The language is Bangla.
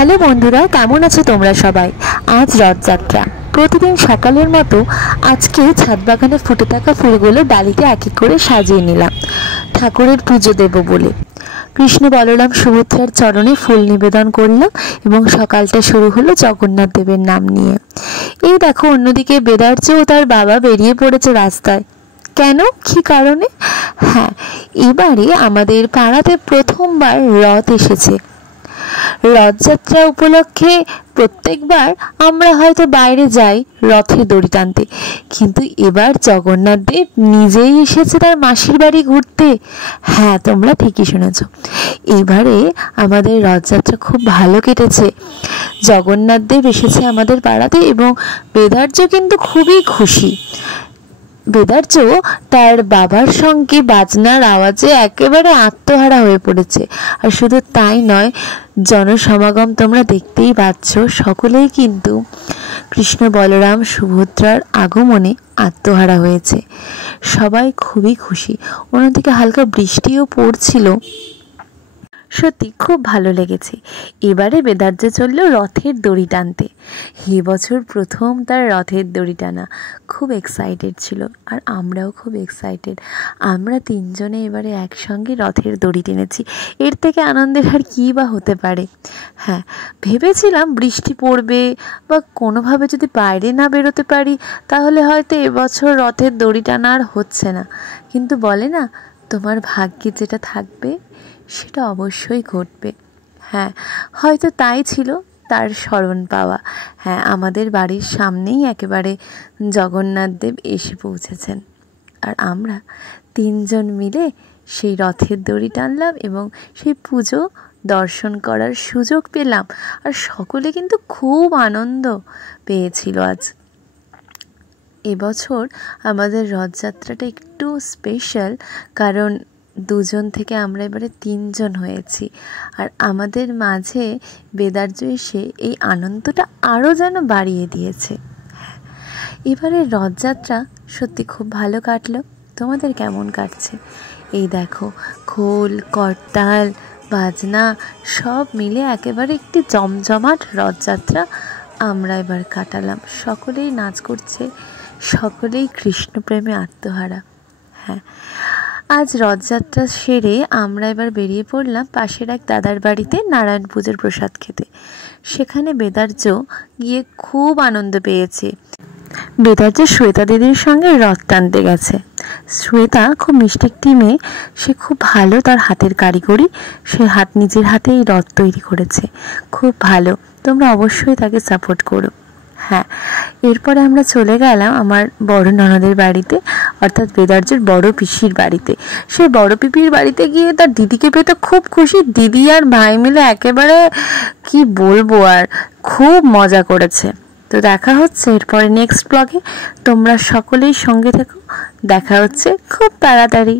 হ্যালো বন্ধুরা, কেমন আছো তোমরা সবাই? আজ রথযাত্রা। প্রতিদিন সকালের মতো আজকে ছাদ বাগানে ফুটে থাকা ফুলগুলো ডালিতে এক এক করে সাজিয়ে নিলাম ঠাকুরের পুজো দেব বলে। কৃষ্ণ বলরাম সুভদ্রার চরণে ফুল নিবেদন করলাম এবং সকালটা শুরু হলো জগন্নাথ দেবের নাম নিয়ে। এই দেখো, অন্যদিকে বেদার্য ও তার বাবা বেরিয়ে পড়েছে রাস্তায়। কেন, কী কারণে? হ্যাঁ, এবারে আমাদের পাড়াতে প্রথমবার রথ এসেছে। রথযাত্রা উপলক্ষে প্রত্যেকবার আমরা হয়তো বাইরে যাই রথের দড়ি টানতে, কিন্তু এবার জগন্নাথ দেব নিজেই এসেছে তার মাসির বাড়ি ঘুরতে। হ্যাঁ, তোমরা ঠিকই শুনেছ। এবারে আমাদের রথযাত্রা খুব ভালো কেটেছে। জগন্নাথ দেব এসেছে আমাদের পাড়াতে এবং বেদার্য কিন্তু খুবই খুশি। বেদার্য তার বাবার সঙ্গে বাজনার আওয়াজে একেবারে আত্মহারা হয়ে পড়েছে। আর শুধু তাই নয়, জনসমাগম তোমরা দেখতেই পাচ্ছ, সকলেই কিন্তু কৃষ্ণ বলরাম সুভদ্রার আগমনে আত্মহারা হয়েছে। সবাই খুবই খুশি। অন্যদিকে হালকা বৃষ্টিও পড়ছিল। সত্যি খুব ভালো লেগেছে। এবারে বেদার্য চলল রথের দড়ি টানতে। এবছর প্রথম তার রথের দড়ি টানা। খুব এক্সাইটেড ছিল, আর আমরাও খুব এক্সাইটেড। আমরা তিনজনে এবারে একসঙ্গে রথের দড়ি টেনেছি। এর থেকে আনন্দের আর কী বা হতে পারে? হ্যাঁ, ভেবেছিলাম বৃষ্টি পড়বে বা কোনোভাবে যদি বাইরে না বেরোতে পারি তাহলে হয়তো এবছর রথের দড়ি টানা আর হচ্ছে না। কিন্তু বলে না, তোমার ভাগ্যে যেটা থাকবে সেটা অবশ্যই ঘটবে। হ্যাঁ, হয়তো তাই ছিল তার স্মরণ পাওয়া। হ্যাঁ, আমাদের বাড়ির সামনেই একেবারে জগন্নাথ দেব এসে পৌঁছেছেন, আর আমরা তিনজন মিলে সেই রথের দড়ি টানলাম এবং সেই পুজো দর্শন করার সুযোগ পেলাম। আর সকলে কিন্তু খুব আনন্দ পেয়েছিল আজ। এবছর আমাদের রথযাত্রাটা একটু স্পেশাল, কারণ দুজন থেকে আমরা এবারে তিনজন হয়েছি। আর আমাদের মাঝে বেদার্য এসে এই আনন্দটা আরও যেন বাড়িয়ে দিয়েছে। এবারে রথযাত্রা সত্যি খুব ভালো কাটলো। তোমাদের কেমন কাটছে? এই দেখো, খোল, করতাল, বাজনা সব মিলে একেবারে একটি জমজমাট রথযাত্রা আমরা এবার কাটালাম। সকলেই নাচ করছে, সকলেই কৃষ্ণপ্রেমে আত্মহারা। হ্যাঁ, আজ রথযাত্রা সেরে আমরা এবার বেরিয়ে পড়লাম পাশের এক দাদার বাড়িতে নারায়ণ পুজোর প্রসাদ খেতে। সেখানে বেদার্য গিয়ে খুব আনন্দ পেয়েছে। বেদার্য শ্বেতা দিদির সঙ্গে রথ টানতে গেছে। শ্বেতা খুব মিষ্টি একটি মেয়ে, সে খুব ভালো, তার হাতের কারিগরি, সে নিজের হাতে এই রথ তৈরি করেছে। খুব ভালো, তোমরা অবশ্যই তাকে সাপোর্ট করো। হ্যাঁ, এরপরে আমরা চলে গেলাম আমার বড় ননদের বাড়িতে, অর্থাৎ বেদার্যের বড় পিসির বাড়িতে। সে বড় পিপির বাড়িতে গিয়ে তার দিদিকে পেয়ে তো খুব খুশি। দিদি আর ভাই মিলে একেবারে কি বলবো, আর খুব মজা করেছে। তো দেখা হচ্ছে এরপরে নেক্সট ব্লগে। তোমরা সকলেই সঙ্গে থেকো। দেখা হচ্ছে খুব তাড়াতাড়ি।